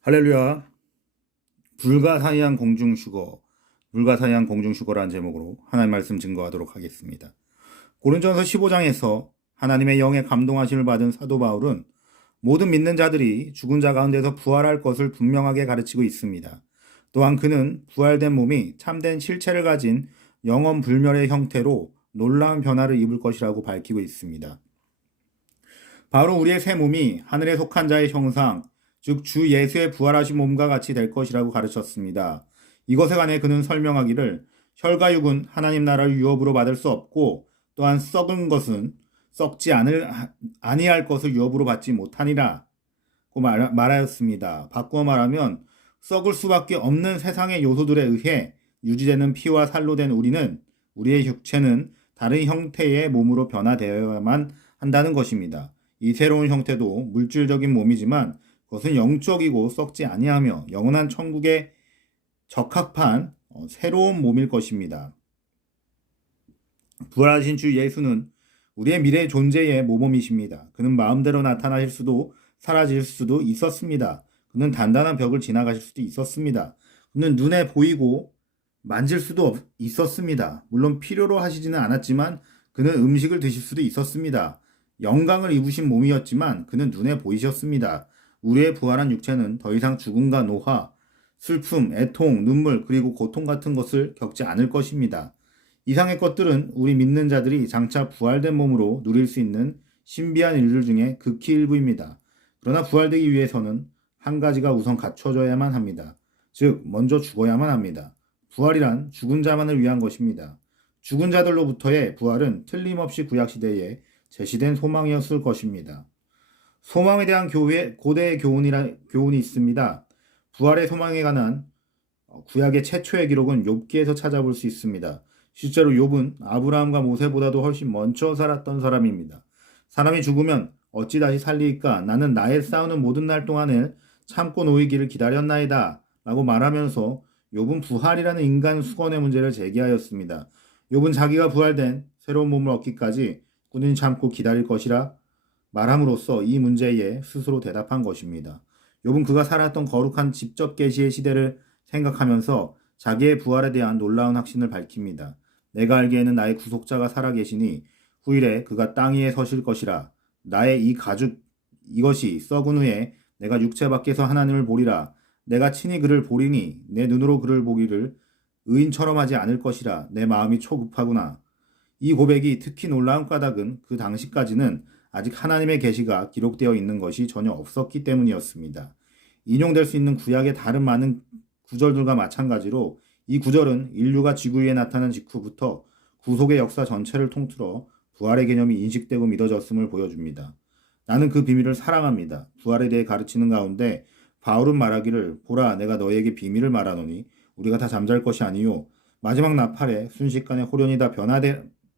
할렐루야. 불가사의한 공중슈거, 불가사의한 공중슈거라는 제목으로 하나님 말씀 증거하도록 하겠습니다. 고린전서 15장에서 하나님의 영의 감동하심을 받은 사도 바울은 모든 믿는 자들이 죽은 자 가운데서 부활할 것을 분명하게 가르치고 있습니다. 또한 그는 부활된 몸이 참된 실체를 가진 영원 불멸의 형태로 놀라운 변화를 입을 것이라고 밝히고 있습니다. 바로 우리의 새 몸이 하늘에 속한 자의 형상, 즉 주 예수의 부활하신 몸과 같이 될 것이라고 가르쳤습니다. 이것에 관해 그는 설명하기를 혈과육은 하나님 나라를 유업으로 받을 수 없고 또한 썩은 것은 썩지 아니할 것을 유업으로 받지 못하니라 고 말하였습니다. 바꾸어 말하면 썩을 수밖에 없는 세상의 요소들에 의해 유지되는 피와 살로 된 우리의 육체는 다른 형태의 몸으로 변화되어야만 한다는 것입니다. 이 새로운 형태도 물질적인 몸이지만 그것은 영적이고 썩지 아니하며 영원한 천국에 적합한 새로운 몸일 것입니다. 부활하신 주 예수는 우리의 미래 존재의 모범이십니다. 그는 마음대로 나타나실 수도 사라질 수도 있었습니다. 그는 단단한 벽을 지나가실 수도 있었습니다. 그는 눈에 보이고 만질 수도 있었습니다. 물론 필요로 하시지는 않았지만 그는 음식을 드실 수도 있었습니다. 영광을 입으신 몸이었지만 그는 눈에 보이셨습니다. 우리의 부활한 육체는 더 이상 죽음과 노화, 슬픔, 애통, 눈물, 그리고 고통 같은 것을 겪지 않을 것입니다. 이상의 것들은 우리 믿는 자들이 장차 부활된 몸으로 누릴 수 있는 신비한 일들 중에 극히 일부입니다. 그러나 부활되기 위해서는 한 가지가 우선 갖춰져야만 합니다. 즉, 먼저 죽어야만 합니다. 부활이란 죽은 자만을 위한 것입니다. 죽은 자들로부터의 부활은 틀림없이 구약시대에 제시된 소망이었을 것입니다. 소망에 대한 고대의 교훈이 있습니다. 부활의 소망에 관한 구약의 최초의 기록은 욥기에서 찾아볼 수 있습니다. 실제로 욥은 아브라함과 모세보다도 훨씬 먼저 살았던 사람입니다. 사람이 죽으면 어찌 다시 살리까? 나는 나의 싸우는 모든 날 동안을 참고 놓이기를 기다렸나이다 라고 말하면서 욥은 부활이라는 인간 수건의 문제를 제기하였습니다. 욥은 자기가 부활된 새로운 몸을 얻기까지 꾸준히 참고 기다릴 것이라 말함으로써 이 문제에 스스로 대답한 것입니다. 욥은 그가 살았던 거룩한 직접 계시의 시대를 생각하면서 자기의 부활에 대한 놀라운 확신을 밝힙니다. 내가 알기에는 나의 구속자가 살아계시니 후일에 그가 땅 위에 서실 것이라. 나의 이 가죽 이것이 썩은 후에 내가 육체 밖에서 하나님을 보리라. 내가 친히 그를 보리니 내 눈으로 그를 보기를 의인처럼 하지 않을 것이라. 내 마음이 초급하구나. 이 고백이 특히 놀라운 까닭은 그 당시까지는 아직 하나님의 계시가 기록되어 있는 것이 전혀 없었기 때문이었습니다. 인용될 수 있는 구약의 다른 많은 구절들과 마찬가지로 이 구절은 인류가 지구 위에 나타난 직후부터 구속의 역사 전체를 통틀어 부활의 개념이 인식되고 믿어졌음을 보여줍니다. 나는 그 비밀을 사랑합니다. 부활에 대해 가르치는 가운데 바울은 말하기를 보라 내가 너에게 비밀을 말하노니 우리가 다 잠잘 것이 아니요 마지막 나팔에 순식간에 호련이 다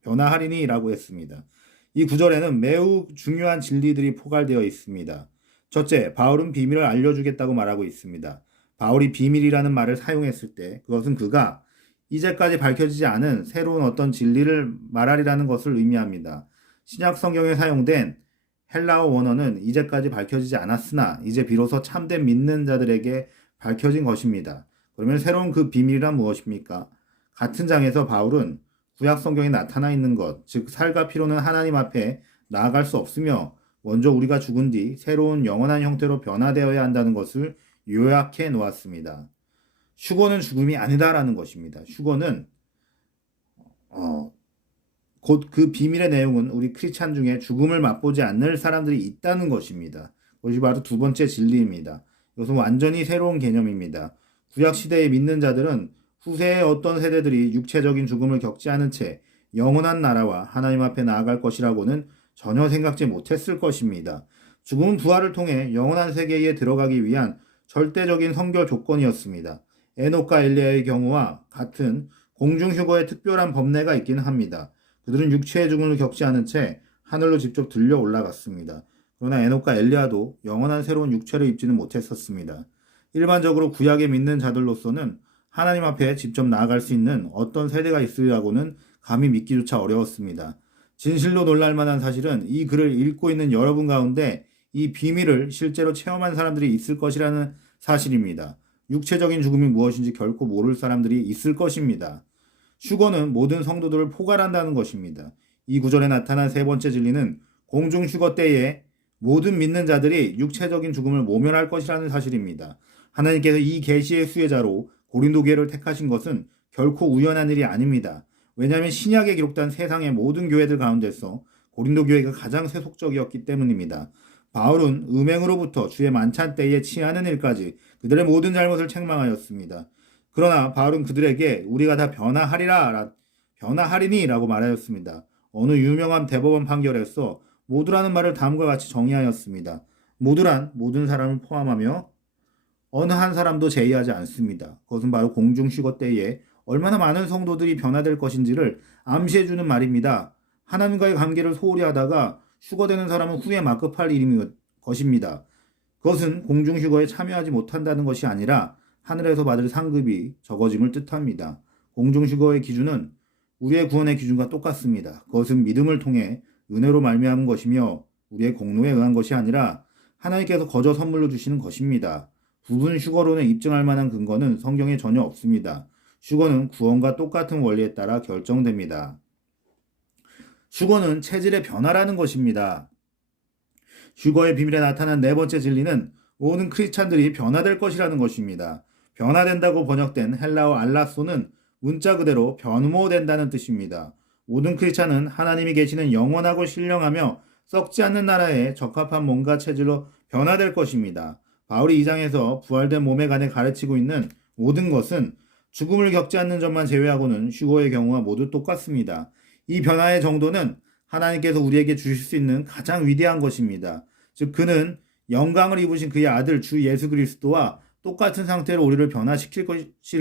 변화하리니 라고 했습니다. 이 구절에는 매우 중요한 진리들이 포괄되어 있습니다. 첫째, 바울은 비밀을 알려주겠다고 말하고 있습니다. 바울이 비밀이라는 말을 사용했을 때 그것은 그가 이제까지 밝혀지지 않은 새로운 어떤 진리를 말하리라는 것을 의미합니다. 신약 성경에 사용된 헬라어 원어는 이제까지 밝혀지지 않았으나 이제 비로소 참된 믿는 자들에게 밝혀진 것입니다. 그러면 새로운 그 비밀이란 무엇입니까? 같은 장에서 바울은 구약 성경에 나타나 있는 것, 즉 살과 피로는 하나님 앞에 나아갈 수 없으며 먼저 우리가 죽은 뒤 새로운 영원한 형태로 변화되어야 한다는 것을 요약해 놓았습니다. 휴거는 죽음이 아니다라는 것입니다. 휴거는 곧 그 비밀의 내용은 우리 크리스찬 중에 죽음을 맛보지 않을 사람들이 있다는 것입니다. 그것이 바로 두 번째 진리입니다. 이것은 완전히 새로운 개념입니다. 구약 시대에 믿는 자들은 후세의 어떤 세대들이 육체적인 죽음을 겪지 않은 채 영원한 나라와 하나님 앞에 나아갈 것이라고는 전혀 생각지 못했을 것입니다. 죽음은 부활을 통해 영원한 세계에 들어가기 위한 절대적인 선결 조건이었습니다. 에녹과 엘리야의 경우와 같은 공중휴거의 특별한 법례가 있기는 합니다. 그들은 육체의 죽음을 겪지 않은 채 하늘로 직접 들려 올라갔습니다. 그러나 에녹과 엘리야도 영원한 새로운 육체를 입지는 못했었습니다. 일반적으로 구약에 믿는 자들로서는 하나님 앞에 직접 나아갈 수 있는 어떤 세대가 있으리라고는 감히 믿기조차 어려웠습니다. 진실로 놀랄 만한 사실은 이 글을 읽고 있는 여러분 가운데 이 비밀을 실제로 체험한 사람들이 있을 것이라는 사실입니다. 육체적인 죽음이 무엇인지 결코 모를 사람들이 있을 것입니다. 휴거는 모든 성도들을 포괄한다는 것입니다. 이 구절에 나타난 세 번째 진리는 공중 휴거 때에 모든 믿는 자들이 육체적인 죽음을 모면할 것이라는 사실입니다. 하나님께서 이 계시의 수혜자로 고린도 교회를 택하신 것은 결코 우연한 일이 아닙니다. 왜냐하면 신약에 기록된 세상의 모든 교회들 가운데서 고린도 교회가 가장 세속적이었기 때문입니다. 바울은 음행으로부터 주의 만찬 때에 취하는 일까지 그들의 모든 잘못을 책망하였습니다. 그러나 바울은 그들에게 우리가 다 변화하리니 라고 말하였습니다. 어느 유명한 대법원 판결에서 모두라는 말을 다음과 같이 정의하였습니다. 모두란 모든 사람을 포함하며 어느 한 사람도 제의하지 않습니다. 그것은 바로 공중휴거 때에 얼마나 많은 성도들이 변화될 것인지를 암시해주는 말입니다. 하나님과의 관계를 소홀히 하다가 휴거되는 사람은 후에 막급할 일인 것입니다. 그것은 공중휴거에 참여하지 못한다는 것이 아니라 하늘에서 받을 상급이 적어짐을 뜻합니다. 공중휴거의 기준은 우리의 구원의 기준과 똑같습니다. 그것은 믿음을 통해 은혜로 말미암은 것이며 우리의 공로에 의한 것이 아니라 하나님께서 거저 선물로 주시는 것입니다. 부분 휴거론에 입증할 만한 근거는 성경에 전혀 없습니다. 휴거는 구원과 똑같은 원리에 따라 결정됩니다. 휴거는 체질의 변화라는 것입니다. 휴거의 비밀에 나타난 네 번째 진리는 모든 크리스찬들이 변화될 것이라는 것입니다. 변화된다고 번역된 헬라어 알라소는 문자 그대로 변모된다는 뜻입니다. 모든 크리스찬은 하나님이 계시는 영원하고 신령하며 썩지 않는 나라에 적합한 몸과 체질로 변화될 것입니다. 바울이 2장에서 부활된 몸에 관해 가르치고 있는 모든 것은 죽음을 겪지 않는 점만 제외하고는 휴거의 경우와 모두 똑같습니다. 이 변화의 정도는 하나님께서 우리에게 주실 수 있는 가장 위대한 것입니다. 즉 그는 영광을 입으신 그의 아들 주 예수 그리스도와 똑같은 상태로 우리를 변화시킬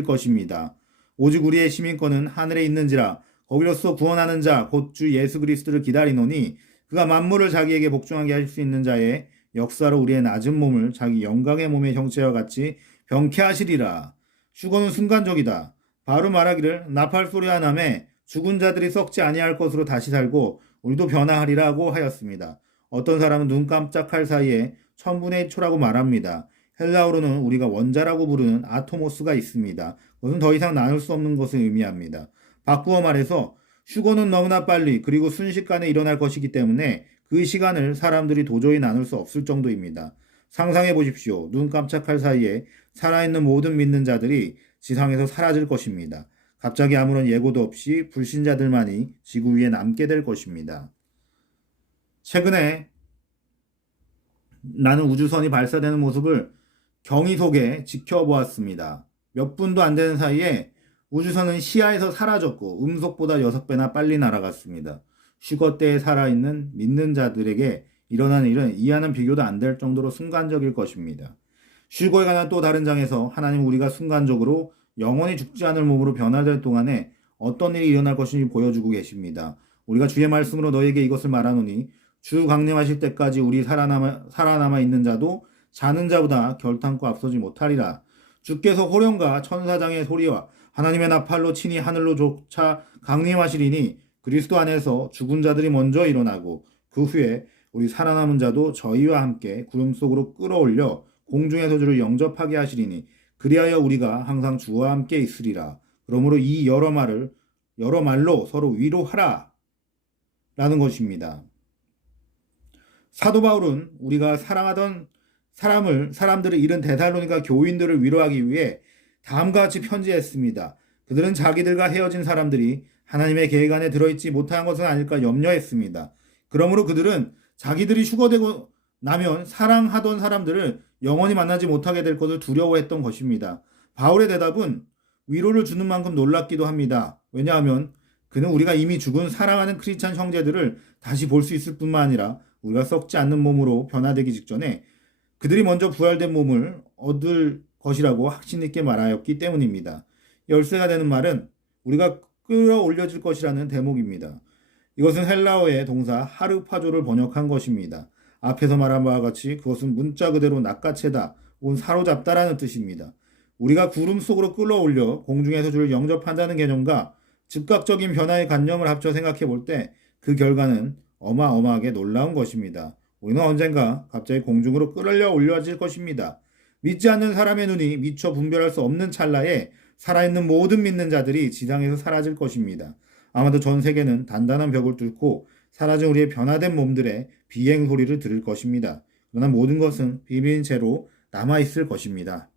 것입니다. 오직 우리의 시민권은 하늘에 있는지라 거기로서 구원하는 자 곧 주 예수 그리스도를 기다리노니 그가 만물을 자기에게 복종하게 할 수 있는 자의 역사로 우리의 낮은 몸을 자기 영광의 몸의 형체와 같이 병케 하시리라. 휴거는 순간적이다. 바로 말하기를 나팔 소리 하나매 죽은 자들이 썩지 아니할 것으로 다시 살고 우리도 변화하리라고 하였습니다. 어떤 사람은 눈 깜짝할 사이에 1000분의 1초라고 말합니다. 헬라어로는 우리가 원자라고 부르는 아토모스가 있습니다. 그것은 더 이상 나눌 수 없는 것을 의미합니다. 바꾸어 말해서 휴거는 너무나 빨리 그리고 순식간에 일어날 것이기 때문에 그 시간을 사람들이 도저히 나눌 수 없을 정도입니다. 상상해 보십시오. 눈 깜짝할 사이에 살아있는 모든 믿는 자들이 지상에서 사라질 것입니다. 갑자기 아무런 예고도 없이 불신자들만이 지구 위에 남게 될 것입니다. 최근에 나는 우주선이 발사되는 모습을 경의 속에 지켜보았습니다. 몇 분도 안 되는 사이에 우주선은 시야에서 사라졌고 음속보다 6배나 빨리 날아갔습니다. 휴거 때에 살아있는 믿는 자들에게 일어난 일은 이하는 비교도 안 될 정도로 순간적일 것입니다. 휴거에 관한 또 다른 장에서 하나님 우리가 순간적으로 영원히 죽지 않을 몸으로 변화될 동안에 어떤 일이 일어날 것인지 보여주고 계십니다. 우리가 주의 말씀으로 너에게 이것을 말하노니 주 강림하실 때까지 우리 살아남아 있는 자도 자는 자보다 결탄코 앞서지 못하리라. 주께서 호령과 천사장의 소리와 하나님의 나팔로 친히 하늘로 쫓아 강림하시리니 그리스도 안에서 죽은 자들이 먼저 일어나고 그 후에 우리 살아남은 자도 저희와 함께 구름 속으로 끌어올려 공중에서 주를 영접하게 하시리니 그리하여 우리가 항상 주와 함께 있으리라. 그러므로 이 여러 말로 서로 위로하라 라는 것입니다. 사도 바울은 우리가 사랑하던 사람들을 잃은 데살로니가 교인들을 위로하기 위해 다음과 같이 편지했습니다. 그들은 자기들과 헤어진 사람들이 하나님의 계획 안에 들어있지 못한 것은 아닐까 염려했습니다. 그러므로 그들은 자기들이 휴거되고 나면 사랑하던 사람들을 영원히 만나지 못하게 될 것을 두려워했던 것입니다. 바울의 대답은 위로를 주는 만큼 놀랍기도 합니다. 왜냐하면 그는 우리가 이미 죽은 사랑하는 크리스찬 형제들을 다시 볼 수 있을 뿐만 아니라 우리가 썩지 않는 몸으로 변화되기 직전에 그들이 먼저 부활된 몸을 얻을 것이라고 확신 있게 말하였기 때문입니다. 열쇠가 되는 말은 우리가 끌어올려질 것이라는 대목입니다. 이것은 헬라어의 동사 하르파조를 번역한 것입니다. 앞에서 말한 바와 같이 그것은 문자 그대로 낚아채다 혹은 사로잡다라는 뜻입니다. 우리가 구름 속으로 끌어올려 공중에서 주를 영접한다는 개념과 즉각적인 변화의 관념을 합쳐 생각해 볼 때 그 결과는 어마어마하게 놀라운 것입니다. 우리는 언젠가 갑자기 공중으로 끌어올려 올려질 것입니다. 믿지 않는 사람의 눈이 미처 분별할 수 없는 찰나에 살아있는 모든 믿는 자들이 지상에서 사라질 것입니다. 아마도 전 세계는 단단한 벽을 뚫고 사라진 우리의 변화된 몸들의 비행 소리를 들을 것입니다. 그러나 모든 것은 비밀인 채로 남아있을 것입니다.